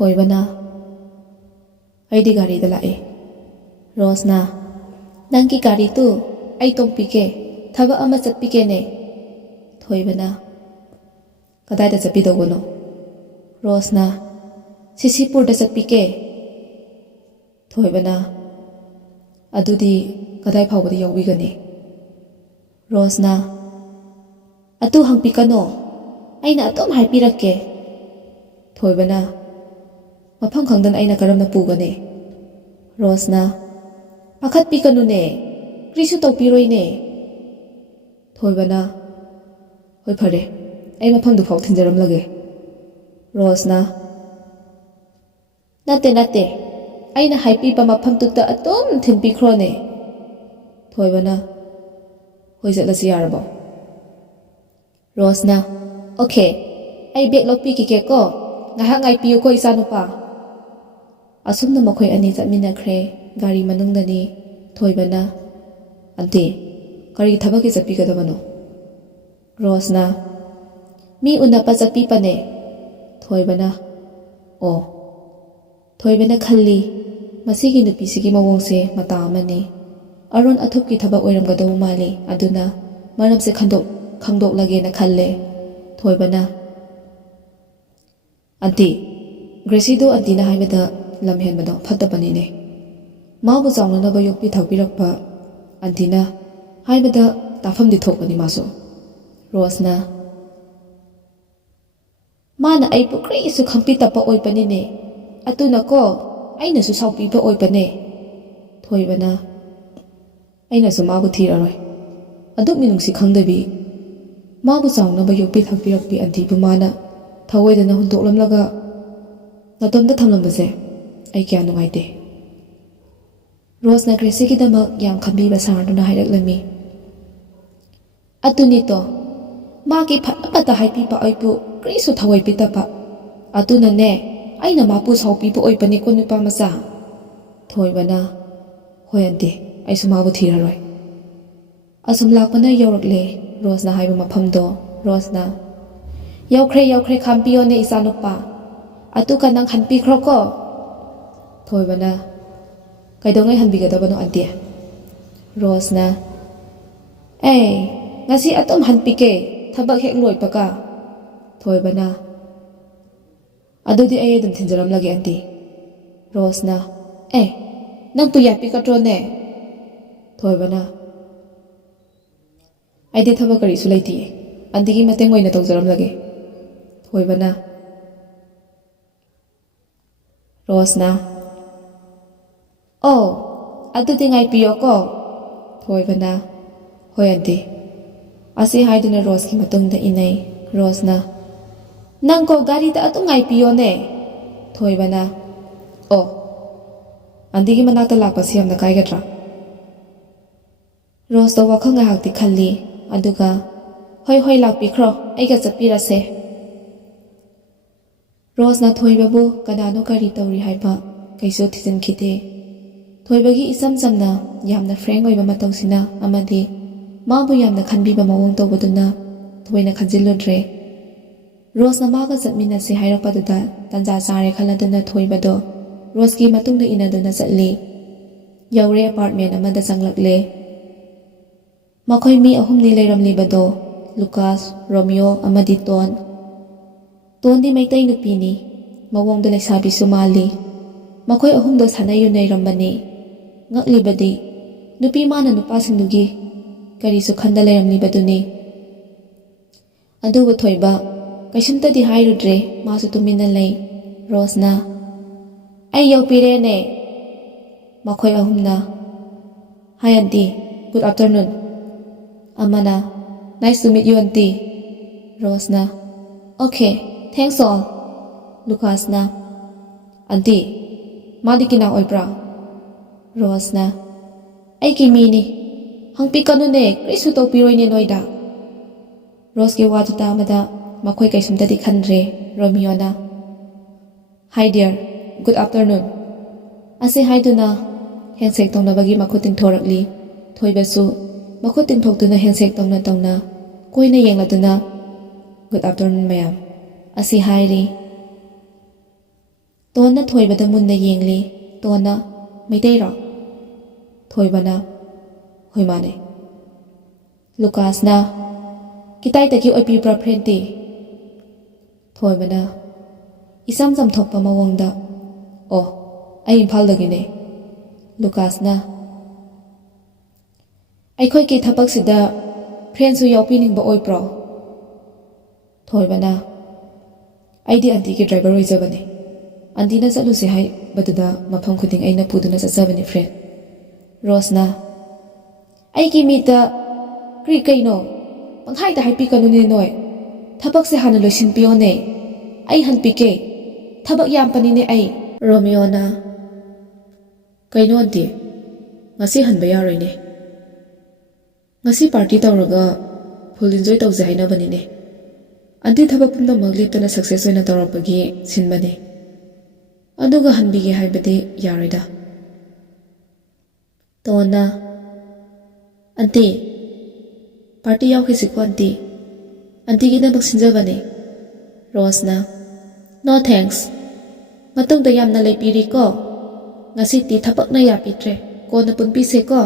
ꯊꯣꯏꯕꯅ ꯑꯩꯗꯤ ꯒꯥꯔꯤꯗ ꯂꯥꯛꯑꯦ ꯔꯣꯁꯅ ꯅꯪꯒꯤ ꯒꯥꯔꯤꯗꯨ ꯑꯩ ꯇꯣꯡꯄꯤꯒꯦ ꯊꯕꯛ ꯑꯃ ꯆꯠꯄꯤꯒꯦꯅꯦ ꯊꯣꯏꯕꯅ ꯀꯗꯥꯏꯗ ꯆꯠꯄꯤꯗꯧꯕꯅꯣ ꯔꯣꯁꯅ ꯁꯤꯁꯤꯄꯨꯔꯗ ꯆꯠꯄꯤꯒꯦ ꯊꯣꯏꯕꯅ ꯑꯗꯨꯗꯤ ꯀꯗꯥꯏ ꯐꯥꯎꯕꯗ ꯌꯥꯎꯕꯤꯒꯅꯤ ꯔꯣꯁꯅ ꯑꯗꯨ ꯍꯪꯄꯤꯀꯅꯣ ꯑꯩꯅ ꯑꯗꯨꯝ ꯍꯥꯏꯕꯤꯔꯛꯀꯦ ꯊꯣꯏꯕꯅ ꯃꯐꯝ ꯈꯪꯗꯅ ꯑꯩꯅ ꯀꯔꯝꯅ ꯄꯨꯒꯅꯤ ꯔꯣꯁꯅ ꯄꯥꯈꯠꯄꯤꯒꯅꯨꯅꯦ ꯀꯔꯤꯁꯨ ꯇꯧꯕꯤꯔꯣꯏꯅꯦ ꯊꯣꯏꯕꯅ ꯍꯣꯏ ꯐꯔꯦ ꯑꯩ ꯃꯐꯝꯗꯨ ꯐꯥꯎ ꯊꯤꯟꯖꯔꯝꯂꯒꯦ ꯔꯣꯁꯅ ꯅꯠꯇꯦ ꯑꯩꯅ ꯍꯥꯏꯕꯤꯕ ꯃꯐꯝꯗꯨꯗ ꯑꯗꯨꯝ ꯊꯤꯟꯕꯤꯈ꯭ꯔꯣꯅꯦ ꯊꯣꯏꯕꯅ ꯍꯣꯏ ꯆꯠꯂꯁꯤ ꯌꯥꯔꯕꯣ ꯔꯣꯁꯅ ꯑꯣꯀꯦ ꯑꯩ ꯕꯦꯛ ꯂꯧꯕꯤꯈꯤꯒꯦꯀꯣ ꯉꯥꯏꯍꯥꯛ ꯉꯥꯏꯕꯤꯌꯨꯀꯣ ꯏꯆꯥꯅꯨꯄꯥ ꯑꯁꯨꯝꯅ ꯃꯈꯣꯏ ꯑꯅꯤ ꯆꯠꯃꯤꯟꯅꯈ꯭ꯔꯦ ꯒꯥꯔꯤ ꯃꯅꯨꯡꯗꯅꯤ ꯊꯣꯏꯕꯅ ꯑꯟꯇꯤ ꯀꯔꯤ ꯊꯕꯛꯀꯤ ꯆꯠꯄꯤꯒꯗꯕꯅꯣ ꯔꯣꯁꯅ ꯃꯤ ꯎꯅꯕ ꯆꯠꯄꯤꯕꯅꯦ ꯊꯣꯏꯕꯅ ꯑꯣ ꯊꯣꯏꯕꯅ ꯈꯜꯂꯤ ꯃꯁꯤꯒꯤ ꯅꯨꯄꯤꯁꯤꯒꯤ ꯃꯑꯣꯡꯁꯦ ꯃꯇꯥ ꯑꯃꯅꯤ ꯑꯔꯣꯟ ꯑꯊꯨꯞꯀꯤ ꯊꯕꯛ ꯑꯣꯏꯔꯝꯒꯗꯧꯕ ꯃꯥꯜꯂꯤ ꯑꯗꯨꯅ ꯃꯔꯝꯁꯦ ꯈꯪꯗꯣꯛꯂꯒꯦꯅ ꯈꯜꯂꯦ ꯊꯣꯏꯕꯅ ꯑꯟꯇꯤ ꯒ꯭ꯔꯦꯁꯤꯗꯣ ꯑꯟꯇꯤꯅ ꯍꯥꯏꯕꯗ ꯂꯝ ꯍꯦꯟꯕꯗꯣ ꯐꯠꯇꯕꯅꯤꯅꯦ ꯃꯥꯕꯨ ꯆꯥꯎꯅꯅꯕ ꯌꯣꯛꯄꯤ ꯊꯥꯛꯄꯤꯔꯛꯄ ꯑꯟꯇꯤꯅ ꯍꯥꯏꯕꯗ ꯇꯥꯐꯝꯗꯤ ꯊꯣꯛꯄꯅꯤ ꯃꯥꯁꯨ ꯔꯣꯁꯅ ꯃꯥꯅ ꯑꯩꯕꯨ ꯀꯔꯤꯁꯨ ꯈꯪꯕꯤꯗꯕ ꯑꯣꯏꯕꯅꯤꯅꯦ ꯑꯗꯨꯅꯀꯣ ꯑꯩꯅꯁꯨ ꯁꯥꯎꯕꯤꯕ ꯑꯣꯏꯕꯅꯦ ꯊꯣꯏꯕꯅ ꯑꯩꯅꯁꯨ ꯃꯥꯕꯨ ꯊꯤꯔꯔꯣꯏ ꯑꯗꯨꯛ ꯃꯤꯅꯨꯡꯁꯤ ꯈꯪꯗꯕꯤ ꯃꯥꯕꯨ ꯆꯥꯎꯅꯕ ꯌꯣꯛꯄꯤ ꯊꯥꯛꯄꯤꯔꯛꯄꯤ ꯑꯟꯇꯤꯕꯨ ꯃꯥꯅ ꯊꯑꯣꯏꯗꯅ ꯍꯨꯟꯗꯣꯛꯂꯝꯂꯒ ꯅꯇꯣꯝꯇ ꯊꯝꯂꯝꯕꯁꯦ ꯑꯩ ꯀꯌꯥ ꯅꯨꯡꯉꯥꯏꯇꯦ ꯔꯣꯁꯅ ꯒ꯭ꯔꯦꯁꯤꯒꯤꯗꯃꯛ ꯌꯥꯝ ꯈꯟꯕꯤꯕ ꯁꯥꯔꯗꯨꯅ ꯍꯥꯏꯔꯛꯂꯝꯃꯤ ꯑꯗꯨꯅꯤꯇꯣ ꯃꯥꯒꯤ ꯐꯅꯕꯇ ꯍꯥꯏꯕꯤꯕ ꯑꯩꯕꯨ ꯀꯔꯤꯁꯨ ꯊꯑꯣꯏꯕꯤꯗꯕ ꯑꯗꯨꯅꯅꯦ ꯑꯩꯅ ꯃꯥꯕꯨ ꯁꯥꯎꯕꯤꯕ ꯑꯣꯏꯕꯅꯤꯀꯣ ꯅꯨꯄꯥ ꯃꯆꯥ ꯊꯣꯏꯕꯅ ꯍꯣꯏ ꯑꯟꯇꯤ ꯑꯩꯁꯨ ꯃꯥꯕꯨ ꯊꯤꯔꯔꯣꯏ ꯑꯁꯨꯝ ꯂꯥꯛꯄꯅ ꯌꯧꯔꯛꯂꯦ ꯔꯣꯁꯅ ꯍꯥꯏꯕ ꯃꯐꯝꯗꯣ ꯔꯣꯁꯅ ꯌꯧꯈ꯭ꯔꯦ ꯈꯥꯝꯕꯤꯌꯣꯅꯦ ꯏꯆꯥꯅꯨꯄꯥ ꯑꯗꯨꯒ ꯅꯪ ꯍꯟꯕꯤꯈ꯭ꯔꯣꯀꯣ ꯊꯣꯏꯕꯅ ꯀꯩꯗꯧꯉꯩ ꯍꯟꯕꯤꯒꯗꯕꯅꯣ ꯑꯟꯇꯤ ꯔꯣꯁꯅ ꯉꯁꯤ ꯑꯗꯨꯝ ꯍꯟꯕꯤꯒꯦ ꯊꯕꯛ ꯍꯦꯛ ꯂꯣꯏꯕꯒ ꯊꯣꯏꯕꯅ ꯑꯗꯨꯗꯤ ꯑꯩ ꯑꯗꯨꯝ ꯊꯤꯟꯖꯔꯝꯂꯒꯦ ꯑꯟꯇꯤ ꯔꯣꯁꯅ ꯅꯪꯕꯨ ꯌꯥꯠꯄꯤꯒꯗ꯭ꯔꯣꯅꯦ ꯊꯣꯏꯕꯅ ꯑꯩꯗꯤ ꯊꯕꯛ ꯀꯔꯤꯁꯨ ꯂꯩꯇꯤꯌꯦ ꯑꯟꯇꯤꯒꯤ ꯃꯇꯦꯡ ꯑꯣꯏꯅ ꯇꯧꯖꯔꯝꯂꯒꯦ ꯊꯣꯏꯕꯅ ꯔꯣꯁꯅ ꯑꯣ ꯑꯗꯨꯗꯤ ꯉꯥꯏꯕꯤꯌꯣꯀꯣ ꯊꯣꯏꯕꯅ ꯍꯣꯏ ꯑꯟꯇꯤ ꯑꯁꯤ ꯍꯥꯏꯗꯨꯅ ꯔꯣꯁꯀꯤ ꯃꯇꯨꯡꯗ ꯏꯟꯅꯩ ꯔꯣꯁꯅ ꯅꯪꯀꯣ ꯒꯥꯔꯤꯗ ꯑꯗꯨꯝ ꯉꯥꯏꯕꯤꯌꯣꯅꯦ ꯊꯣꯏꯕꯅ ꯑꯣ ꯑꯟꯇꯤꯒꯤ ꯃꯅꯥꯛꯇ ꯂꯥꯛꯄꯁꯤ ꯌꯥꯝꯅ ꯀꯥꯏꯒꯗ꯭ꯔꯥ ꯔꯣꯁꯇꯣ ꯋꯥꯈꯜ ꯉꯥꯏꯍꯥꯛꯇꯤ ꯈꯜꯂꯤ ꯑꯗꯨꯒ ꯍꯣꯏ ꯂꯥꯛꯄꯤꯈ꯭ꯔꯣ ꯑꯩꯒ ꯆꯠꯄꯤꯔꯁꯦ ꯔꯣꯁꯅ ꯊꯣꯏꯕꯕꯨ ꯀꯅꯥꯅꯣ ꯀꯔꯤ ꯇꯧꯔꯤ ꯍꯥꯏꯕ ꯀꯩꯁꯨ ꯊꯤꯖꯤꯟꯈꯤꯗꯦ ꯊꯣꯏꯕꯒꯤ ꯏꯆꯝ ꯆꯝꯅ ꯌꯥꯝꯅ ꯐ꯭ꯔꯦꯡ ꯑꯣꯏꯕ ꯃꯇꯧꯁꯤꯅ ꯑꯃꯗꯤ ꯃꯥꯕꯨ ꯌꯥꯝꯅ ꯈꯟꯕꯤꯕ ꯃꯑꯣꯡ ꯇꯧꯕꯗꯨꯅ ꯊꯣꯏꯅ ꯈꯟꯖꯤꯜꯂꯨꯗ꯭ꯔꯦ ꯔꯣꯁꯅ ꯃꯥꯒ ꯆꯠꯃꯤꯟꯅꯁꯤ ꯍꯥꯏꯔꯛꯄꯗꯨꯗ ꯇꯟꯖꯥ ꯆꯥꯔꯦ ꯈꯜꯂꯗꯨꯅ ꯊꯣꯏꯕꯗꯣ ꯔꯣꯁꯀꯤ ꯃꯇꯨꯡꯗ ꯏꯟꯅꯗꯨꯅ ꯆꯠꯂꯤ ꯌꯧꯔꯦ ꯑꯦꯄꯥꯔꯠꯃꯦꯟ ꯑꯃꯗ ꯆꯪꯂꯛꯂꯦ ꯃꯈꯣꯏ ꯃꯤ ꯑꯍꯨꯝꯅꯤ ꯂꯩꯔꯝꯂꯤꯕꯗꯣ ꯂꯨꯀꯥꯁ ꯔꯣꯃꯤꯌꯣ ꯑꯃꯗꯤ ꯇꯣꯟꯗꯤ ꯃꯩꯇꯩ ꯅꯨꯄꯤꯅꯤ ꯃꯑꯣꯡꯗ ꯂꯩꯁꯥꯕꯤꯁꯨ ꯃꯥꯜꯂꯤ ꯃꯈꯣꯏ ꯑꯍꯨꯝꯗꯣ ꯁꯥꯟꯅ ꯌꯨꯅꯩꯔꯝꯕꯅꯤ ꯉꯛꯂꯤꯕꯗꯤ ꯅꯨꯄꯤ ꯃꯥꯅ ꯅꯨꯄꯥꯁꯤꯡꯗꯨꯒꯤ ꯀꯔꯤꯁꯨ ꯈꯟꯗ ꯂꯩꯔꯝꯂꯤꯕꯗꯨꯅꯤ ꯑꯗꯨꯕꯨ ꯊꯣꯏꯕ ꯀꯩꯁꯨꯝꯇꯗꯤ ꯍꯥꯏꯔꯨꯗ꯭ꯔꯦ ꯃꯥꯁꯨ ꯇꯨꯃꯤꯟꯅ ꯂꯩ ꯔꯣꯁꯅ ꯑꯩ ꯌꯧꯕꯤꯔꯦꯅꯦ ꯃꯈꯣꯏ ꯑꯍꯨꯝꯅ ꯍꯥꯏ ꯑꯟꯇꯤ ꯒꯨꯗ ꯑꯥꯐꯇꯔꯅꯨꯟ ꯑꯃꯅ nice to meet you aunty Roshan okay thanks all ꯂꯨꯀꯥꯁꯅ ꯑꯟꯇꯤ ꯃꯥꯗꯤ ꯀꯅꯥ ꯑꯣꯏꯕ꯭ꯔꯥ ꯔꯣꯁꯅ ꯑꯩꯒꯤ ꯃꯤꯅꯤ ꯍꯪꯄꯤꯀꯅꯨꯅꯦ ꯀꯔꯤꯁꯨ ꯇꯧꯕꯤꯔꯣꯏꯅꯦ ꯅꯣꯏꯗ ꯔꯣꯁꯀꯤ ꯋꯥꯗꯨ ꯇꯥꯕꯗ ꯃꯈꯣꯏ ꯀꯩꯁꯨꯝꯇꯗꯤ ꯈꯟꯗ꯭ꯔꯦ ꯔꯣꯃꯤꯌꯣꯅ ꯍꯥꯏ ꯗꯤꯌꯔ ꯒꯨꯗ ꯑꯥꯐꯇꯔꯅꯨꯟ ꯑꯁꯤ ꯍꯥꯏꯗꯨꯅ ꯍꯦꯟꯁꯦꯛ ꯇꯧꯅꯕꯒꯤ ꯃꯈꯨꯠ ꯇꯤꯡꯊꯣꯔꯛꯂꯤ ꯊꯣꯏꯕꯁꯨ ꯃꯈꯨꯠ ꯇꯤꯡꯊꯣꯛꯇꯨꯅ ꯍꯦꯟꯁꯦꯛ ꯇꯧꯅ ꯀꯣꯏꯅ ꯌꯦꯡꯂꯗꯨꯅ ꯒꯨꯗ ꯑꯥꯐꯇꯔꯅꯨꯟ ꯃꯌꯥꯝ ꯑꯁꯤ ꯍꯥꯏꯔꯤ ꯇꯣꯟꯅ ꯊꯣꯏꯕꯗ ꯃꯨꯟꯅ ꯌꯦꯡꯂꯤ꯫ ꯇꯣꯟꯅ ꯃꯩꯇꯩꯔꯣ? ꯊꯣꯏꯕꯅ ꯍꯣꯏ ꯃꯥꯅꯦ꯫ ꯂꯨꯀꯥꯁꯅ ꯀꯤꯇꯥꯏꯗꯒꯤ ꯑꯣꯏꯕꯤꯕ꯭ꯔꯥ ꯐ꯭ꯔꯦꯟꯗꯤ? ꯊꯣꯏꯕꯅ ꯏꯆꯝ ꯆꯝꯊꯣꯛꯄ ꯃꯑꯣꯡꯗ ꯑꯣ ꯑꯩ ꯏꯝꯐꯥꯜꯗꯒꯤꯅꯦ꯫ ꯂꯨꯀꯥꯁꯅ ꯑꯩꯈꯣꯏꯒꯤ ꯊꯕꯛꯁꯤꯗ ꯐ꯭ꯔꯦꯟꯁꯨ ꯌꯥꯎꯕꯤꯅꯤꯡꯕ ꯑꯣꯏꯕ꯭ꯔꯣ? ꯊꯣꯏꯕꯅ ꯑꯩꯗꯤ ꯑꯟꯇꯤꯒꯤ ꯗ꯭ꯔꯥꯏꯚꯔ ꯑꯣꯏꯖꯕꯅꯤ꯫ ꯑꯟꯇꯤꯅ ꯆꯠꯂꯨꯁꯦ ꯍꯥꯏꯕꯗꯨꯗ ꯃꯐꯝ ꯈꯨꯗꯤꯡ ꯑꯩꯅ ꯄꯨꯗꯨꯅ ꯆꯠꯆꯕꯅꯤ ꯐ꯭ꯔꯦꯟ꯫ ꯔꯣꯁꯅ ꯑꯩꯒꯤ ꯃꯤꯠꯇ ꯀꯩꯅꯣ ꯄꯪꯍꯥꯏꯗ ꯍꯥꯏꯕꯤꯒꯅꯨꯅꯦ ꯅꯣꯏ꯫ ꯊꯕꯛꯁꯦ ꯍꯥꯟꯅ ꯂꯣꯏꯁꯤꯟꯕꯤꯌꯣꯅꯦ, ꯑꯩ ꯍꯟꯄꯤꯒꯦ, ꯊꯕꯛ ꯌꯥꯝꯕꯅꯤꯅꯦ ꯑꯩ꯫ ꯔꯣꯃꯤꯌꯣꯅ ꯀꯩꯅꯣ ꯑꯟꯇꯤ, ꯉꯁꯤ ꯍꯟꯕ ꯌꯥꯔꯣꯏꯅꯦ, ꯉꯁꯤ ꯄꯥꯔꯇꯤ ꯇꯧꯔꯒ ꯐꯨꯜ ꯏꯟꯖꯣꯏ ꯇꯧꯁꯦ ꯍꯥꯏꯅꯕꯅꯤꯅꯦ꯫ ꯑꯟꯇꯤ ꯊꯕꯛ ꯄꯨꯝꯅꯃꯛ ꯂꯦꯞꯇꯅ ꯁꯛꯁꯦꯁ ꯑꯣꯏꯅ ꯇꯧꯔꯛꯄꯒꯤ ꯁꯤꯟꯕꯅꯦ, ꯑꯗꯨꯒ ꯍꯟꯕꯤꯒꯦ ꯍꯥꯏꯕꯗꯤ ꯌꯥꯔꯣꯏꯗ꯫ ꯇꯣꯟꯅ ꯑꯟꯇꯤ ꯄꯥꯔꯇꯤ ꯌꯥꯎꯈꯤꯁꯤꯀꯣ ꯑꯟꯇꯤ, ꯑꯟꯇꯤꯒꯤꯗꯃꯛ ꯁꯤꯟꯖꯕꯅꯦ꯫ ꯔꯣꯁꯅ ꯅꯣ ꯊꯦꯡꯛꯁ, ꯃꯇꯨꯡꯗ ꯌꯥꯝꯅ ꯂꯩꯕꯤꯔꯤꯀꯣ, ꯉꯁꯤꯗꯤ ꯊꯕꯛꯅ ꯌꯥꯕꯤꯗ꯭ꯔꯦ, ꯀꯣꯟꯅ ꯄꯨꯟꯕꯤꯁꯦꯀꯣ꯫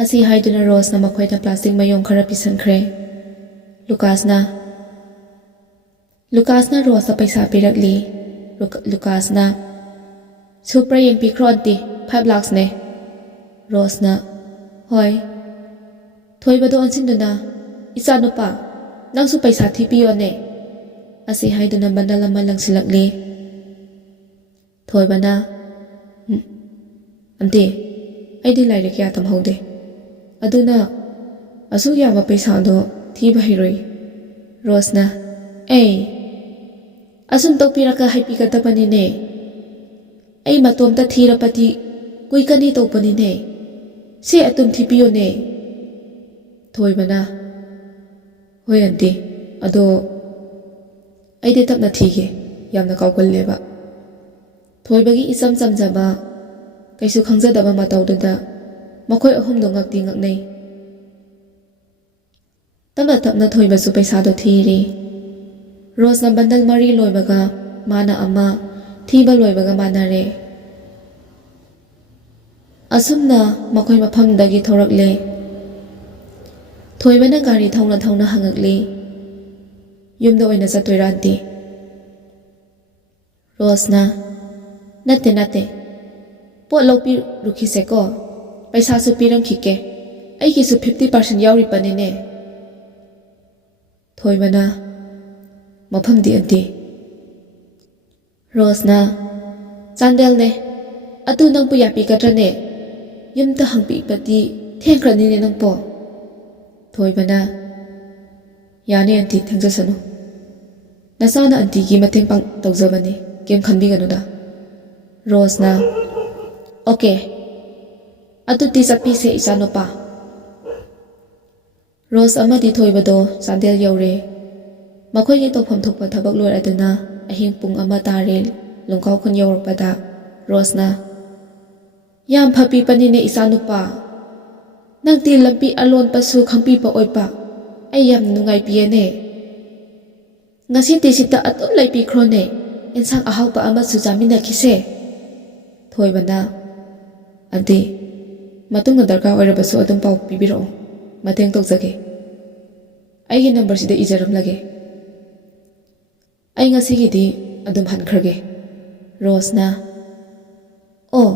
ꯑꯁꯤ ꯍꯥꯏꯗꯨꯅ ꯔꯣꯁꯅ ꯃꯈꯣꯏꯗ ꯄ꯭ꯂꯥꯁꯇꯤꯛ ꯃꯌꯣꯝ ꯈꯔ ꯄꯤꯁꯟꯈ꯭ꯔꯦ꯫ ꯂꯨꯀꯥꯁꯅ ꯔꯣꯁꯇ ꯄꯩꯁꯥ ꯄꯤꯔꯛꯂꯤ꯫ ꯂꯨꯀꯥꯁꯅ ꯁꯨꯄ꯭ꯔ ꯌꯦꯡꯕꯤꯈ꯭ꯔꯣ ꯑꯟꯇꯤ, 5 lakhsꯅꯦ꯫ ꯔꯣꯁꯅ ꯍꯣꯏ꯫ ꯊꯣꯏꯕꯗꯣ ꯑꯣꯟꯁꯤꯟꯗꯨꯅ ꯏꯆꯥꯅꯨꯄꯥ ꯅꯪꯁꯨ ꯄꯩꯁꯥ ꯊꯤꯕꯤꯌꯣꯅꯦ, ꯑꯁꯤ ꯍꯥꯏꯗꯨꯅ ꯕꯟꯗꯜ ꯑꯃ ꯂꯪꯁꯤꯜꯂꯛꯂꯤ꯫ ꯊꯣꯏꯕꯅ ꯑꯟꯇꯤ ꯑꯩꯗꯤ ꯂꯥꯏꯔꯤꯛ ꯀꯌꯥ ꯇꯝꯍꯧꯗꯦ, ꯑꯗꯨꯅ ꯑꯁꯨꯛ ꯌꯥꯝꯕ ꯄꯩꯁꯥꯗꯣ ꯊꯤꯕ ꯍꯩꯔꯣꯏ꯫ ꯔꯣꯁꯅ ꯑꯁꯨꯝ ꯇꯧꯕꯤꯔꯒ ꯍꯥꯏꯕꯤꯒꯗꯕꯅꯤꯅꯦ, ꯑꯩ ꯃꯇꯣꯝꯇ ꯊꯤꯔꯕꯗꯤ ꯀꯨꯏꯒꯅꯤ ꯇꯧꯕꯅꯤꯅꯦ, ꯁꯦ ꯑꯗꯨꯝ ꯊꯤꯕꯤꯌꯣꯅꯦ꯫ ꯊꯣꯏꯕꯅ ꯍꯣꯏ ꯑꯟꯇꯤ, ꯑꯗꯣ ꯑꯩꯗꯤ ꯇꯞꯅ ꯊꯤꯒꯦ, ꯌꯥꯝꯅ ꯀꯥꯎꯒꯜꯂꯦꯕ꯫ ꯊꯣꯏꯕꯒꯤ ꯏꯆꯝ ꯆꯝꯖꯕ ꯀꯩꯁꯨ ꯈꯪꯖꯗꯕ ꯃꯇꯧꯗꯨꯗ ꯃꯈꯣꯏ ꯑꯍꯨꯝꯗꯣ ꯉꯛꯇꯤ ꯉꯛꯅꯩ꯫ ꯇꯞꯅ ꯇꯞꯅ ꯊꯣꯏꯕꯁꯨ ꯄꯩꯁꯥꯗꯣ ꯊꯤꯔꯤ꯫ ꯔꯣꯁꯅ ꯕꯟꯗꯜ 3 ꯂꯣꯏꯕꯒ ꯃꯥꯅ ꯑꯃ ꯊꯤꯕ ꯂꯣꯏꯕꯒ ꯃꯥꯟꯅꯔꯦ꯫ ꯑꯁꯨꯝꯅ ꯃꯈꯣꯏ ꯃꯐꯝꯗꯒꯤ ꯊꯣꯔꯛꯂꯦ꯫ ꯊꯣꯏꯕꯅ ꯒꯥꯔꯤ ꯊꯧꯅ ꯊꯧꯅ ꯍꯪꯉꯛꯂꯤ, ꯌꯨꯝꯗ ꯑꯣꯏꯅ ꯆꯠꯇꯣꯏꯔꯥ ꯑꯟꯇꯤ? ꯔꯣꯁꯅ ꯅꯠꯇꯦ, ꯄꯣꯠ ꯂꯧꯕꯤꯔꯨꯈꯤꯁꯦꯀꯣ, ꯄꯩꯁꯥꯁꯨ ꯄꯤꯔꯝꯈꯤꯒꯦ, ꯑꯩꯒꯤꯁꯨ 50% ꯌꯥꯎꯔꯤꯕꯅꯤꯅꯦ꯫ ꯊꯣꯏꯕꯅ ꯃꯐꯝꯗꯤ ꯑꯟꯇꯤ? ꯔꯣꯁꯅ ꯆꯥꯟꯗꯦꯜꯅꯦ, ꯑꯗꯨ ꯅꯪꯕꯨ ꯌꯥꯕꯤꯒꯗ꯭ꯔꯅꯦ? ꯌꯨꯝꯗ ꯍꯪꯕꯤꯕꯗꯤ ꯊꯦꯡꯈ꯭ꯔꯅꯤꯅꯦ ꯅꯪꯕꯣ꯫ ꯊꯣꯏꯕꯅ ꯌꯥꯅꯤ ꯑꯟꯇꯤ, ꯊꯦꯡꯖꯁꯅꯨ, ꯅꯆꯥꯅ ꯑꯟꯇꯤꯒꯤ ꯃꯇꯦꯡ ꯇꯧꯖꯕꯅꯤ, ꯀꯩꯝ ꯈꯟꯕꯤꯒꯅꯨꯗ꯫ ꯔꯣꯁꯅ ꯑꯣꯀꯦ, ꯑꯗꯨꯗꯤ ꯆꯠꯄꯤꯁꯦ ꯏꯆꯥꯅꯨꯄꯥ꯫ ꯔꯣꯁ ꯑꯃꯗꯤ ꯊꯣꯏꯕꯗꯣ ꯆꯥꯟꯗꯦꯜ ꯌꯧꯔꯦ꯫ ꯃꯈꯣꯏꯒꯤ ꯇꯧꯐꯝ ꯊꯣꯛꯄ ꯊꯕꯛ ꯂꯣꯏꯔꯗꯨꯅ ꯑꯍꯤꯡ ꯄꯨꯡ 1 ꯇꯥꯔꯦ꯫ ꯂꯨꯡꯈꯥꯎ ꯈꯨꯟ ꯌꯧꯔꯛꯄꯗ ꯔꯣꯁꯅ ꯌꯥꯝ ꯐꯕꯤꯕꯅꯤꯅꯦ ꯏꯆꯥꯅꯨꯄꯥ, ꯅꯪꯗꯤ ꯂꯝꯕꯤ ꯑꯂꯣꯟꯕꯁꯨ ꯈꯪꯕꯤꯕ ꯑꯣꯏꯕ, ꯑꯩ ꯌꯥꯝꯅ ꯅꯨꯡꯉꯥꯏꯕꯤꯌꯦꯅꯦ, ꯉꯁꯤꯗꯤ ꯁꯤꯗ ꯑꯗꯨꯝ ꯂꯩꯕꯤꯈ꯭ꯔꯣꯅꯦ, ꯏꯟꯁꯥꯡ ꯑꯍꯥꯎꯕ ꯑꯃꯁꯨ ꯆꯥꯃꯤꯟꯅꯈꯤꯁꯦ꯫ ꯊꯣꯏꯕꯅ ꯑꯟꯇꯤ ꯃꯇꯨꯡꯗ ꯗꯔꯀꯥꯔ ꯑꯣꯏꯔꯕꯁꯨ ꯑꯗꯨꯝ ꯄꯥꯎ ꯄꯤꯕꯤꯔꯛꯑꯣ, ꯃꯇꯦꯡ ꯇꯧꯖꯒꯦ, ꯑꯩꯒꯤ ꯅꯝꯕꯔꯁꯤꯗ ꯏꯖꯔꯝꯂꯒꯦ, ꯑꯩ ꯉꯁꯤꯒꯤꯗꯤ ꯑꯗꯨꯝ ꯍꯟꯈ꯭ꯔꯒꯦ꯫ ꯔꯣꯁꯅ ꯑꯣ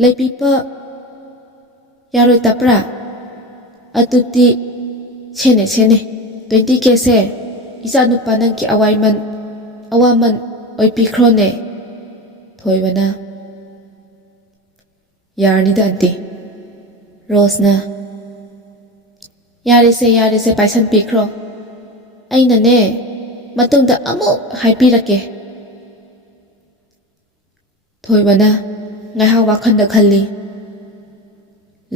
ꯂꯩꯕꯤꯕ ꯌꯥꯔꯣꯏꯗꯕ꯭ꯔꯥ? ꯑꯗꯨꯗꯤ ꯁꯦꯅꯦ 20Kꯁꯦ ꯏꯆꯥꯅꯨꯄꯥ ꯅꯪꯒꯤ ꯑꯋꯥꯃꯟ ꯑꯣꯏꯕꯤꯈ꯭ꯔꯣꯅꯦ꯫ ꯊꯣꯏꯕꯅ ꯌꯥꯔꯅꯤꯗ ꯑꯟꯇꯤ꯫ ꯔꯣꯁꯅ ꯌꯥꯔꯦꯁꯦ ꯄꯥꯏꯁꯟꯕꯤꯈ꯭ꯔꯣ, ꯑꯩꯅꯅꯦ ꯃꯇꯨꯡꯗ ꯑꯃꯨꯛ ꯍꯥꯏꯕꯤꯔꯛꯀꯦ꯫ ꯊꯣꯏꯕꯅ ꯉꯥꯏꯍꯥꯛ ꯋꯥꯈꯜꯗ ꯈꯜꯂꯤ,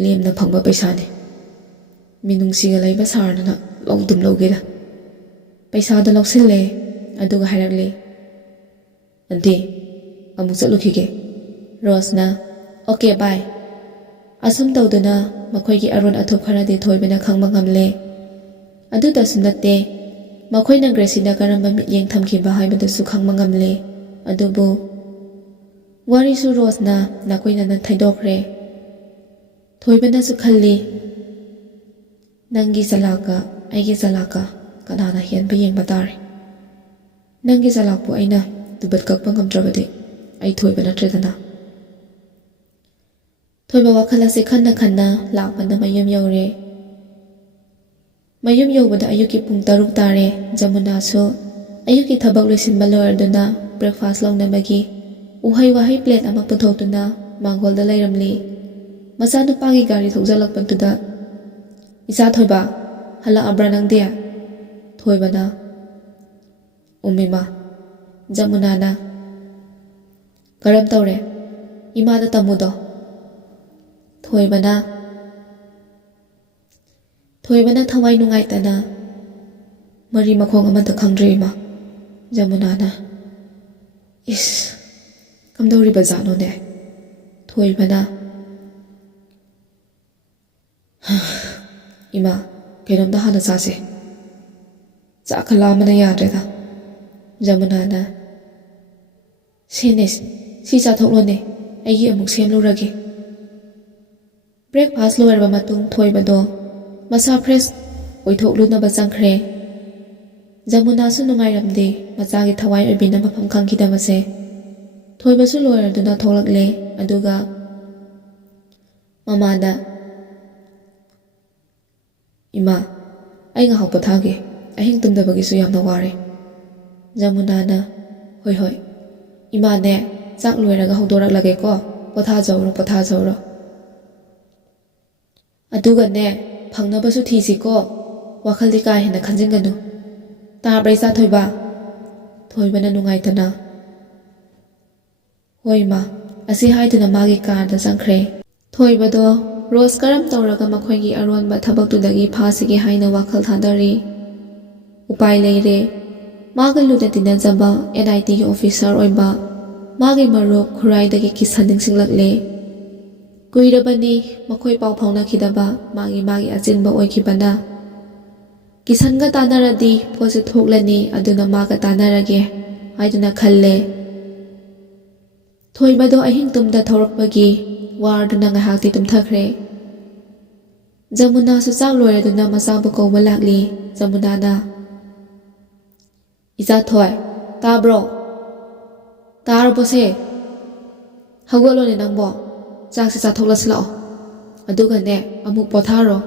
ꯂꯦꯝꯅ ꯐꯪꯕ ꯄꯩꯁꯥꯅꯤ, ꯃꯤꯅꯨꯡꯁꯤꯒ ꯂꯩꯕ ꯁꯥꯔꯗꯅ ꯑꯗꯨꯝ ꯂꯧꯒꯦꯗ꯫ ꯄꯩꯁꯥꯗꯣ ꯂꯧꯁꯤꯜꯂꯦ, ꯑꯗꯨꯒ ꯍꯥꯏꯔꯛꯂꯦ, ꯑꯟꯇꯤ ꯑꯃꯨꯛ ꯆꯠꯂꯨꯈꯤꯒꯦ꯫ ꯔꯣꯁꯅ ꯑꯣꯀꯦ ꯕꯥꯏ꯫ ꯑꯁꯨꯝ ꯇꯧꯗꯨꯅ ꯃꯈꯣꯏꯒꯤ ꯑꯔꯣꯟ ꯑꯊꯨꯞ ꯈꯔꯗꯤ ꯊꯣꯏꯕꯅ ꯈꯪꯕ ꯉꯝꯂꯦ꯫ ꯑꯗꯨꯗꯁꯨ ꯅꯠꯇꯦ, ꯃꯈꯣꯏꯅ ꯒ꯭ꯔꯦꯁꯤꯗ ꯀꯔꯝꯕ ꯃꯤꯠꯌꯦꯡ ꯊꯝꯈꯤꯕ ꯍꯥꯏꯕꯗꯨꯁꯨ ꯈꯪꯕ ꯉꯝꯂꯦ꯫ ꯑꯗꯨꯕꯨ ꯋꯥꯔꯤꯁꯨ ꯔꯣꯁꯅ ꯅꯥꯀꯣꯏꯅꯅ ꯊꯩꯗꯣꯛꯈ꯭ꯔꯦ꯫ ꯊꯣꯏꯕꯅꯁꯨ ꯈꯜꯂꯤ, ꯅꯪꯒꯤ ꯆꯂꯥꯛꯀ ꯑꯩꯒꯤ ꯆꯂꯥꯛꯀ ꯀꯅꯥꯅ ꯍꯦꯟꯕ ꯌꯦꯡꯕ ꯇꯥꯔꯦ꯫ ꯅꯪꯒꯤ ꯆꯂꯥꯛꯄꯨ ꯑꯩꯅ ꯇꯨꯕꯠ ꯀꯛꯄ ꯉꯝꯗ꯭ꯔꯕꯗꯤ ꯑꯩ ꯊꯣꯏꯕ ꯅꯠꯇ꯭ꯔꯦꯗꯅ꯫ ꯊꯣꯏꯕ ꯋꯥꯈꯜ ꯑꯁꯤ ꯈꯟꯅ ꯈꯟꯅ ꯂꯥꯛꯄꯅ ꯃꯌꯨꯝ ꯌꯧꯔꯦ꯫ ꯃꯌꯨꯝ ꯌꯧꯕꯗ ꯑꯌꯨꯛꯀꯤ ꯄꯨꯡ 6 ꯇꯥꯔꯦ꯫ ꯖꯃꯨꯅꯥꯁꯨ ꯑꯌꯨꯛꯀꯤ ꯊꯕꯛ ꯂꯣꯏꯁꯤꯟꯕ ꯂꯣꯏꯔꯗꯨꯅ ꯕ꯭ꯔꯦꯛꯐꯥꯁ ꯂꯧꯅꯕꯒꯤ ꯎꯍꯩ ꯋꯥꯍꯩ ꯄ꯭ꯂꯦꯠ ꯑꯃ ꯄꯨꯊꯣꯛꯇꯨꯅ ꯃꯥꯡꯒꯣꯜꯗ ꯂꯩꯔꯝꯂꯤ꯫ ꯃꯆꯥꯅꯨꯄꯥꯒꯤ ꯒꯥꯔꯤ ꯊꯧꯖꯤꯜꯂꯛꯄꯗꯨꯗ, "ꯏꯆꯥ ꯊꯣꯏꯕ, ꯍꯜꯂꯛꯑꯕ꯭ꯔꯥ ꯅꯪꯗꯤ?" ꯊꯣꯏꯕꯅ, "ꯎꯝ ꯏꯃꯥ." ꯖꯃꯨꯅꯥꯅ, "ꯀꯔꯝ ꯇꯧꯔꯦ ꯏꯃꯥꯗ ꯇꯝꯃꯨꯗꯣ?" ꯊꯣꯏꯕꯅ ꯊꯋꯥꯏ ꯅꯨꯡꯉꯥꯏꯇꯅ, "ꯃꯔꯤ ꯃꯈꯣꯡ ꯑꯃꯇ ꯈꯪꯗ꯭ꯔꯦ ꯏꯃꯥ." ꯖꯃꯨꯅꯥꯅ, "ꯏꯁ, ꯀꯝꯗꯧꯔꯤꯕ ꯖꯥꯠꯅꯣꯅꯦ?" ꯊꯣꯏꯕꯅ, "ꯏꯃꯥ, ꯀꯩꯅꯣꯝꯇ ꯍꯥꯟꯅ ꯆꯥꯁꯦ. ꯆꯥꯛ ꯂꯥꯝꯕꯅ ꯌꯥꯗ꯭ꯔꯦꯗ." ꯖꯃꯨꯅꯥꯅ, "ꯁꯦꯅꯦ, ꯁꯤ ꯆꯥꯊꯣꯛꯂꯣꯅꯦ, ꯑꯩꯒꯤ ꯑꯃꯨꯛ ꯁꯦꯝꯂꯨꯔꯒꯦ." ꯕ꯭ꯔꯦꯛꯐꯥꯁ ꯂꯣꯏꯔꯕ ꯃꯇꯨꯡ ꯊꯣꯏꯕꯗꯣ ꯃꯁꯥ ꯐ꯭ꯔꯦꯁ ꯑꯣꯏꯊꯣꯛꯂꯨꯅꯕ ꯆꯪꯈ꯭ꯔꯦ꯫ ꯖꯃꯨꯅꯥꯁꯨ ꯅꯨꯡꯉꯥꯏꯔꯝꯗꯦ ꯃꯆꯥꯒꯤ ꯊꯋꯥꯏ ꯑꯣꯏꯕꯤꯅ ꯃꯐꯝ ꯈꯪꯈꯤꯗꯕꯁꯦ꯫ ꯊꯣꯏꯕꯁꯨ ꯂꯣꯏꯔꯗꯨꯅ ꯊꯣꯛꯂꯛꯂꯦ꯫ ꯑꯗꯨꯒ ꯃꯃꯥꯗ, "ꯏꯃꯥ, ꯑꯩ ꯉꯥꯏꯍꯥꯛ ꯄꯣꯊꯥꯒꯦ. ꯑꯍꯤꯡ ꯇꯨꯝꯗꯕꯒꯤꯁꯨ ꯌꯥꯝꯅ ꯋꯥꯔꯦ." ꯖꯃꯨꯅꯥꯅ, "ꯍꯣꯏ ꯍꯣꯏ, ꯏꯃꯥꯅꯦ ꯆꯥꯛ ꯂꯣꯏꯔꯒ ꯍꯧꯗꯣꯔꯛꯂꯒꯦꯀꯣ. ꯄꯣꯊꯥꯖꯧꯔꯣ." "ꯑꯗꯨꯒꯅꯦ, ꯐꯪꯅꯕꯁꯨ ꯊꯤꯁꯤꯀꯣ. ꯋꯥꯈꯜꯗꯤ ꯀꯥ ꯍꯦꯟꯅ ꯈꯟꯖꯤꯟꯒꯅꯨ. ꯇꯥꯕ꯭ꯔꯥ ꯏꯆꯥ ꯊꯣꯏꯕ?" ꯊꯣꯏꯕꯅ ꯅꯨꯡꯉꯥꯏꯇꯅ, "ꯍꯣꯏ ꯏꯃꯥ." ꯑꯁꯤ ꯍꯥꯏꯗꯨꯅ ꯃꯥꯒꯤ ꯀꯥꯔꯗ ꯆꯪꯈ꯭ꯔꯦ꯫ ꯊꯣꯏꯕꯗꯣ ꯔꯣꯁ ꯀꯔꯝ ꯇꯧꯔꯒ ꯃꯈꯣꯏꯒꯤ ꯑꯔꯣꯟꯕ ꯊꯕꯛꯇꯨꯗꯒꯤ ꯐꯥꯁꯤꯒꯦ ꯍꯥꯏꯅ ꯋꯥꯈꯜ ꯊꯥꯗꯔꯤ꯫ ꯎꯄꯥꯏ ꯂꯩꯔꯦ, ꯃꯥꯒ ꯂꯨꯅ ꯇꯤꯟꯅꯖꯕ NITꯒꯤ ꯑꯣꯐꯤꯁꯥꯔ ꯑꯣꯏꯕ ꯃꯥꯒꯤ ꯃꯔꯨꯞ ꯈꯨꯔꯥꯏꯗꯒꯤ ꯀꯤꯁꯟ ꯅꯤꯡꯁꯤꯡꯂꯛꯂꯦ꯫ ꯀꯨꯏꯔꯕꯅꯤ ꯃꯈꯣꯏ ꯄꯥꯎ ꯐꯥꯎꯅꯈꯤꯗꯕ, ꯃꯥꯒꯤ ꯑꯆꯤꯟꯕ ꯑꯣꯏꯈꯤꯕꯅ꯫ ꯀꯤꯁꯟꯒ ꯇꯥꯟꯅꯔꯗꯤ ꯄꯣꯠꯁꯦ ꯊꯣꯛꯂꯅꯤ, ꯑꯗꯨꯅ ꯃꯥꯒ ꯇꯥꯟꯅꯔꯒꯦ ꯍꯥꯏꯗꯨꯅ ꯈꯜꯂꯦ꯫ ꯊꯣꯏꯕꯗꯣ ꯑꯍꯤꯡ ꯇꯨꯝꯗ ꯊꯧꯔꯛꯄꯒꯤ ꯋꯥꯔꯗꯨꯅ ꯉꯥꯏꯍꯥꯛꯇꯤ ꯇꯨꯝꯊꯈ꯭ꯔꯦ꯫ ꯖꯃꯨꯅꯥꯁꯨ ꯆꯥꯛ ꯂꯣꯏꯔꯗꯨꯅ ꯃꯆꯥꯕꯨ ꯀꯧꯕ ꯂꯥꯛꯂꯤ꯫ ꯖꯃꯨꯅꯥꯅ, "ꯏꯆꯥ ꯊꯣꯏ, ꯇꯥꯕ꯭ꯔꯣ? ꯇꯥꯔꯕꯣꯁꯦ? ꯍꯧꯒꯠꯂꯣꯅꯦ ꯅꯪꯕꯣ, ꯆꯥꯛꯁꯦ ꯆꯥꯊꯣꯛꯂꯁꯤ ꯂꯥꯛꯑꯣ. ꯑꯗꯨꯒꯅꯦ ꯑꯃꯨꯛ ꯄꯣꯊꯥꯔꯣ."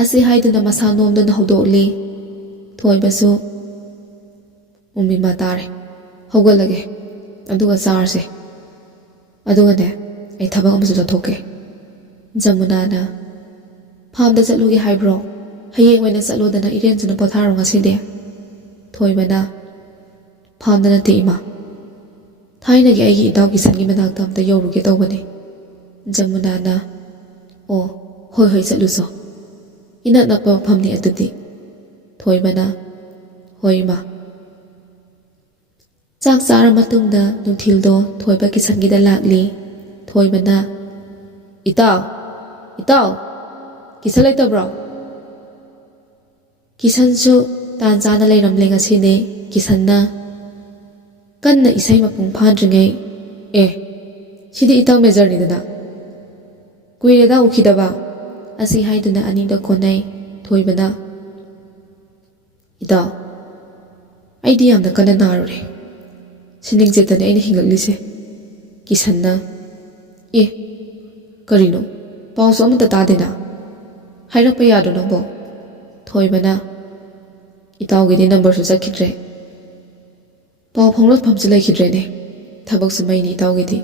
ꯑꯁꯤ ꯍꯥꯏꯗꯨꯅ ꯃꯁꯥ ꯅꯣꯝꯗꯨꯅ ꯍꯧꯗꯣꯛꯂꯤ꯫ ꯊꯣꯏꯕꯁꯨ, "ꯎꯝ ꯏꯃꯥ, ꯇꯥꯔꯦ. ꯍꯧꯒꯠꯂꯒꯦ, ꯑꯗꯨꯒ ꯆꯥꯔꯁꯦ. ꯑꯗꯨꯒꯅꯦ ꯑꯩ ꯊꯕꯛ ꯑꯃꯁꯨ ꯆꯠꯊꯣꯛꯀꯦ." ꯖꯃꯨꯅꯥꯅ, "ꯐꯥꯝꯗ ꯆꯠꯂꯨꯒꯦ ꯍꯥꯏꯕ꯭ꯔꯣ? ꯍꯌꯦꯡ ꯑꯣꯏꯅ ꯆꯠꯂꯣꯗꯅ, ꯏꯔꯦꯟꯖꯅ ꯄꯣꯊꯥꯔꯣ ꯉꯁꯤꯗꯤ." ꯊꯣꯏꯕꯅ, "ꯐꯥꯝꯗ ꯅꯠꯇꯦ ꯏꯃꯥ. ꯊꯥꯏꯅꯒꯤ ꯑꯩꯒꯤ ꯏꯇꯥꯎ ꯀꯤꯁꯟꯒꯤ ꯃꯅꯥꯛꯇ ꯑꯝꯇ ꯌꯧꯔꯨꯒꯦ ꯇꯧꯕꯅꯤ." ꯖꯃꯨꯅꯥꯅ, "ꯑꯣ, ꯍꯣꯏ ꯆꯠꯂꯨꯆꯣ. ꯏꯅꯛ ꯅꯛꯄ ꯃꯐꯝꯅꯤ ꯑꯗꯨꯗꯤ." ꯊꯣꯏꯕꯅ, "ꯍꯣꯏ ꯏꯃꯥ." ꯆꯥꯛ ꯆꯥꯔ ꯃꯇꯨꯡꯗ ꯅꯨꯡꯊꯤꯜꯗꯣ ꯊꯣꯏꯕ ꯀꯤꯁꯟꯒꯤꯗ ꯂꯥꯛꯂꯤ꯫ ꯊꯣꯏꯕꯅ, "ꯏꯇꯥꯎ, ꯀꯤꯁꯟ ꯂꯩꯇꯕ꯭ꯔꯣ?" ꯀꯤꯁꯟꯁꯨ ꯇꯥꯟ ꯆꯥꯅ ꯂꯩꯔꯝꯂꯦ ꯉꯁꯤꯗꯤ꯫ ꯀꯤꯁꯟꯅ ꯀꯟꯅ ꯏꯁꯩ ꯃꯄꯨꯡ ꯐꯥꯗ꯭ꯔꯤꯉꯩ, "ꯁꯤꯗꯤ ꯏꯇꯥꯎ ꯃꯦꯖꯔꯅꯤꯗꯅ. ꯀꯨꯏꯔꯦꯗ ꯎꯈꯤꯗꯕ." ꯑꯁꯤ ꯍꯥꯏꯗꯨꯅ ꯑꯅꯤꯗꯣ ꯀꯣꯟꯅꯩ꯫ ꯊꯣꯏꯕꯅ, "ꯏꯇꯥꯎ, ꯑꯩꯗꯤ ꯌꯥꯝꯅ ꯀꯟꯅ ꯅꯥꯔꯨꯔꯦ. ꯁꯤꯅꯤꯡꯆꯤꯠꯇꯅꯤ ꯑꯩꯅ ꯍꯤꯡꯂꯛꯂꯤꯁꯦ." ꯀꯤꯁꯟꯅ, "ꯀꯔꯤꯅꯣ? ꯄꯥꯎꯁꯨ ꯑꯃꯠꯇ ꯇꯥꯗꯦꯅ. ꯍꯥꯏꯔꯛꯄ ꯌꯥꯗ꯭ꯔꯣ ꯅꯪꯕꯣ?" ꯊꯣꯏꯕꯅ, "ꯏꯇꯥꯎꯒꯤꯗꯤ ꯅꯝꯕꯔꯁꯨ ꯆꯠꯈꯤꯗ꯭ꯔꯦ. ꯄꯥꯎ ꯐꯥꯎꯅꯐꯝꯁꯨ ꯂꯩꯈꯤꯗ꯭ꯔꯦꯅꯦ. ꯊꯕꯛꯁꯨ ꯃꯩꯅꯤ ꯏꯇꯥꯎꯒꯤꯗꯤ."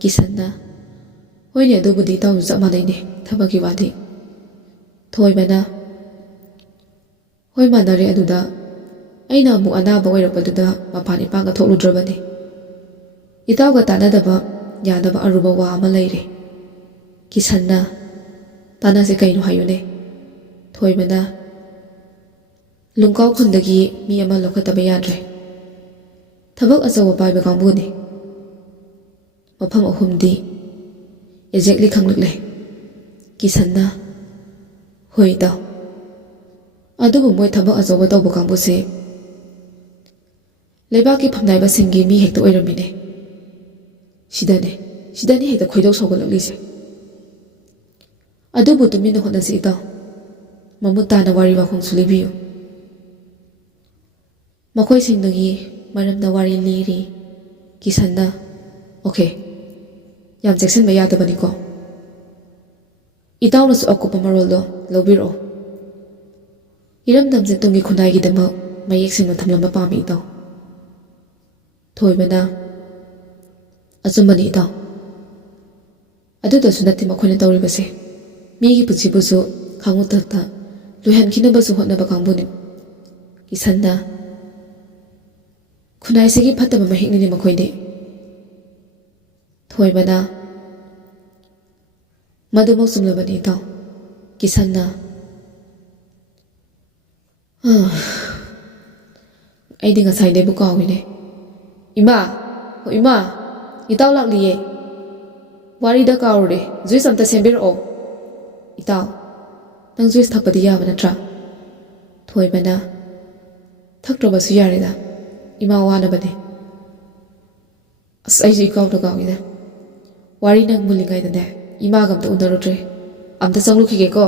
ꯀꯤꯁꯟꯅ, "ꯍꯣꯏꯅꯦ, ꯑꯗꯨꯕꯨꯗꯤ ꯏꯇꯥꯎꯁꯨ ꯆꯞ ꯃꯥꯟꯅꯩꯅꯦ, ꯊꯕꯛꯀꯤ ꯋꯥꯗꯤ." ꯊꯣꯏꯕꯅ, "ꯍꯣꯏ ꯃꯥꯟꯅꯔꯦ ꯑꯗꯨꯗ ꯑꯩꯅ ꯑꯃꯨꯛ ꯑꯅꯥꯕ ꯑꯣꯏꯔꯛꯄꯗꯨꯗ ꯃꯄꯥꯟ ꯏꯄꯥꯟꯒ ꯊꯣꯛꯂꯨꯗ꯭ꯔꯕꯅꯤ. ꯏꯇꯥꯎꯒ ꯇꯥꯟꯅꯗꯕ ꯌꯥꯗꯕ ꯑꯔꯨꯕ ꯋꯥ ꯑꯃ ꯂꯩꯔꯦ." ꯀꯤꯁꯟꯅ, "ꯇꯥꯟꯅꯁꯦ ꯀꯩꯅꯣ ꯍꯥꯏꯌꯨꯅꯦ." ꯊꯣꯏꯕꯅ, "ꯂꯨꯡꯀꯥꯎ ꯈꯨꯟꯗꯒꯤ ꯃꯤ ꯑꯃ ꯂꯧꯈꯠꯇꯕ ꯌꯥꯗ꯭ꯔꯦ. ꯊꯕꯛ ꯑꯆꯧꯕ ꯄꯥꯏꯕ ꯀꯥꯡꯕꯨꯅꯤ. ꯃꯐꯝ 3ꯗꯤ ꯑꯦꯛꯖꯦꯛꯂꯤ ꯈꯪꯂꯛꯂꯦ." ꯀꯤꯁꯟꯅ, "ꯍꯣꯏ ꯏꯇꯥꯎ, ꯑꯗꯨꯕꯨ ꯃꯣꯏ ꯊꯕꯛ ꯑꯆꯧꯕ ꯇꯧꯕ ꯀꯥꯡꯕꯨꯁꯦ ꯂꯩꯕꯥꯛꯀꯤ ꯐꯝꯅꯥꯏꯕꯁꯤꯡꯒꯤ ꯃꯤ ꯍꯦꯛꯇ ꯑꯣꯏꯔꯝꯃꯤꯅꯦ ꯁꯤꯗꯅꯤ ꯍꯦꯛꯇ ꯈꯣꯏꯗꯧ ꯁꯧꯒꯠꯂꯛꯂꯤꯁꯦ ꯑꯗꯨꯕꯨ ꯇꯨꯃꯤꯟꯅ ꯍꯣꯠꯅꯁꯤ ꯏꯇꯥꯎ ꯃꯃꯨꯠ ꯇꯥꯅ ꯋꯥꯔꯤ ꯋꯥꯈꯣꯡꯁꯨ ꯂꯤꯕꯤꯌꯨ ꯃꯈꯣꯏꯁꯤꯡꯗꯨꯒꯤ ꯃꯔꯝꯗ ꯋꯥꯔꯤ ꯂꯤꯔꯤ ꯀꯤꯁꯟꯅ ꯑꯣꯀꯦ ꯌꯥꯝ ꯆꯦꯛꯁꯤꯟꯕ ꯌꯥꯗꯕꯅꯤꯀꯣ ꯏꯇꯥꯎꯅꯁꯨ ꯑꯀꯨꯞꯄ ꯃꯔꯣꯜꯗꯣ ꯂꯧꯕꯤꯔꯛꯑꯣ ꯏꯔꯝꯗꯝꯁꯦ ꯇꯨꯡꯒꯤ ꯈꯨꯟꯅꯥꯏꯒꯤꯗꯃꯛ ꯃꯌꯦꯛ ꯁꯦꯡꯅ ꯊꯝꯂꯝꯕ ꯄꯥꯝꯃꯤ ꯏꯇꯥꯎ ꯊꯣꯏꯕꯅ ꯑꯆꯨꯝꯕꯅꯤ ꯏꯇꯥꯎ ꯑꯗꯨꯗꯁꯨ ꯅꯠꯇꯦ ꯃꯈꯣꯏꯅ ꯇꯧꯔꯤꯕꯁꯦ ꯃꯤꯒꯤ ꯄꯨꯟꯁꯤꯕꯨꯁꯨ ꯈꯥꯉꯨꯊꯛꯇ ꯂꯣꯏꯍꯟꯈꯤꯅꯕꯁꯨ ꯍꯣꯠꯅꯕ ꯀꯥꯡꯕꯨꯅꯤ ꯀꯤꯁꯟꯅ ꯈꯨꯟꯅꯥꯏꯁꯤꯒꯤ ꯐꯠꯇꯕ ꯃꯍꯤꯛꯅꯤꯅꯦ ꯃꯈꯣꯏꯗꯤ ꯊꯣꯏꯕꯅ ꯃꯗꯨꯃꯛ ꯆꯨꯝꯂꯕꯅꯤ ꯏꯇꯥꯎ ꯀꯤꯁꯟꯅ ꯑꯩꯗꯤ ꯉꯁꯥꯏꯗꯩꯕꯨ ꯀꯥꯎꯏꯅꯦ ꯏꯃꯥ ꯍꯣ ꯏꯃꯥ ꯏꯇꯥꯎ ꯂꯥꯛꯂꯤꯌꯦ ꯋꯥꯔꯤꯗ ꯀꯥꯎꯔꯨꯔꯦ ꯖꯨꯏꯁ ꯑꯝꯇ ꯁꯦꯝꯕꯤꯔꯛꯑꯣ ꯏꯇꯥꯎ ꯅꯪ ꯖꯨꯏꯁ ꯊꯛꯄꯗꯤ ꯌꯥꯕ ꯅꯠꯇ꯭ꯔꯥ ꯊꯣꯏꯕꯅ ꯊꯛꯇ꯭ꯔꯕꯁꯨ ꯌꯥꯔꯦꯗ ꯏꯃꯥ ꯋꯥꯅꯕꯅꯦ ꯑꯁ ꯑꯩꯁꯨ ꯏꯀꯥꯎꯗ ꯀꯥꯎꯏꯗ ꯋꯥꯔꯤ ꯅꯪ ꯃꯨꯜꯂꯤꯉꯩꯗꯅꯦ ꯏꯃꯥꯒ ꯑꯝꯇ ꯎꯅꯔꯨꯗ꯭ꯔꯦ ꯑꯝꯇ ꯆꯪꯂꯨꯈꯤꯒꯦꯀꯣ